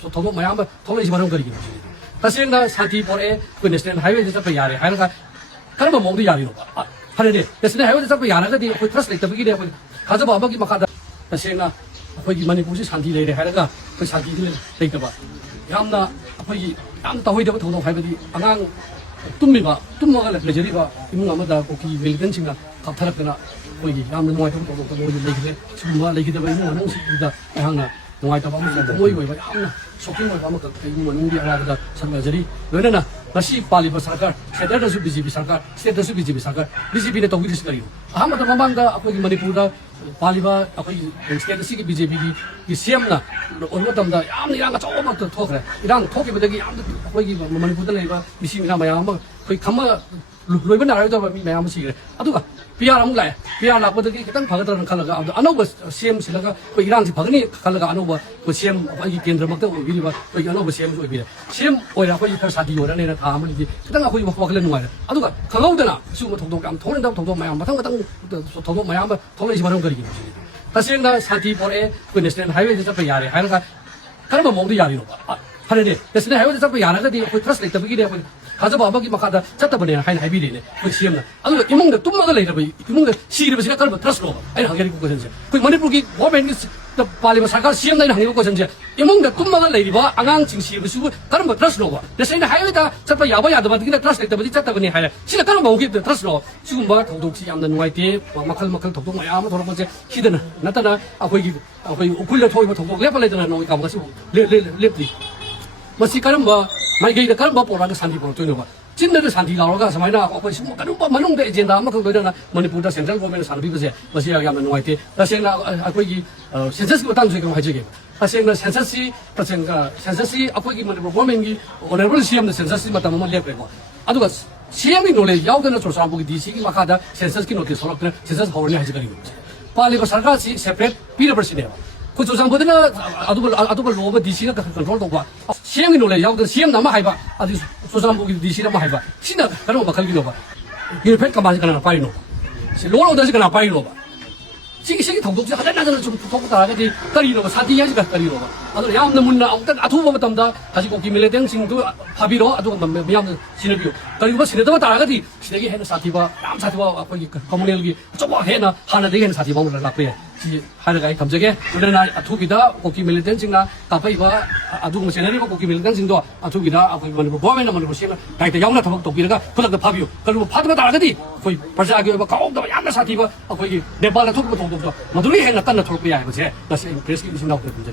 도도 마야마 도로 이바로 거리기 다시나 사티 보레 그 내스는 하이웨이 잡고 야래 하나가 그러면 모두 야리로 봐 하는데 내스는 하이웨이 잡고 야나가디 그 트러스 레이터 비기래 가서 봐 먹기 막하다 다시나 거기 많이 보시 산티 레이래 하나가 그 산티들 레이터 봐 야암나 거기 양 따위도 도도 하이웨이 아강 tummiba tummaga la lejeriba imunga amada koki velgan singa kaptharakna kogi yamna noi to to legide summa legide ba imunga nang sida hangna noi to ba mu sa moi ba yamna shopping ba ma ka imunga nung di ala da sanga jeri loina nasi pali ba sarkar state da su BJP sarkar state da su BJP sarkar BJP ne to gi discari ahmad mamanga akogi manipur da pali ba akogi state da si BJP gi CM na onmo tamda yamna iranga chawma to thokre irang thoki ba dagi yamna akogi manipur da leiba misi mina mayam 거의 감마 로이번 나라에도 매양 무시게 아두가 비아랑来비아 나고들이 기타 바가더는 칼라가 아노버 CM 실라가 그 이랑지 바그니 칼라가 아노버 그 CM 이 केंद्र 막도 위리바 그 아노버 CM 좀 비래 CM 오이라 거기 그 사디오라네 다음은 이제 기타가 거기 막 바글는 거야 아두가 강하우더나 수고 동동 감 통한다 동동 매양 마탕 동동 매양 통을 집어넣은 거리기 다시나 사디 보레 그 내스는 하이웨이 잡고 야래 하나가 그러면 모두 야리로 봐 하는데 내스는 하이웨이 잡고 야나가디 그 트러스 레이터 비기래 가서 봐 먹기 막하다 짰다 보내 하이비리네 그 시험나 아주 이몽데 뚱마가 레이더 이몽데 시리버 시가 깔면 트러스로 아니 하게리 고 선생 그 머니পু기 보면 그 빨리 살까 시험나 하는 거 선생 이몽데 뚱마가 레이버 앙앙 징시버 수고 깔면 트러스로 내스는 하이웨이다 잡아 야바야도 받기 트러스 레이터 버디 짰다 보내 하이라 시가 깔면 오기 트러스로 지금 뭐 도둑시 얌는 와이티 막칼 도둑 마야마 돌아 보지 히드는 나타나 거기 오kul려 토이버 도둑 레벨레드나 노이 가보가시 lep디 뭐시 깔면 뭐 마이게이다 깔면 뭐 보라가 산디 보러 뛰는 거 진짜로 산디 나오가 서마이나 아고 심고 가는 거 만능데 이제나 아마 그거잖아 머니푸르다 센트럴 거면 산비 그제 뭐시 야면 노이티 다시나 아고기 센서스고 단수가 하지게 다시나 센서시 다시나 센서시 아고기 머니푸르 보면기 오늘을 시험의 센서시 맞다 뭐 lep고 아두가 시험이 노래 야우드는 조사 보기 디시기 막하다 센서스기 노티 소록들 센서스 허원이 하지 거리고 빨리 그 सरकार시 세프레트 비르버시네요 그 조상보다는 아두벌 로버 DC가 컨트롤 도와 시행이 놀래 야우들 시행 남아 해봐 아주 조상보기 DC 남아 해봐 신나 그런 거 걸기로 봐 이거 팩가 많이 가나 빨리 놓 로로 다시 가나 빨리 놓 봐 시기 동독지 하나하나를 좀 보고다 하지 거리로 봐 사디야지 거리로 봐 아들 야없는 문나 아무튼 아두 번 담다 다시 고기 밀레 땡싱도 합의로 아두 미암 시너비오 그리고 시내도 따라가디 시내기 해는 사티바 남 사티바 거기 커뮤니티 저거 해나 하나 되게 해는 사티바 오늘 나쁘게 하나가 감정에 우리나 아투비다 고기 밀레 땡싱나 가파이바 아두 뭐 시내리고 고기 밀레 땡싱도 아투비다 아고 뭐 보면은 뭐 시나 다이다 야우나 타박 도비가 그렇게 합의요 그리고 파드가 따라가디 거의 벌써 아기 뭐 가온다 야나 사티바 거기 네발에 토고 동독도 모두리 해나 딴나 토고 야이 거지 다시 그래서 무슨 나오게 문제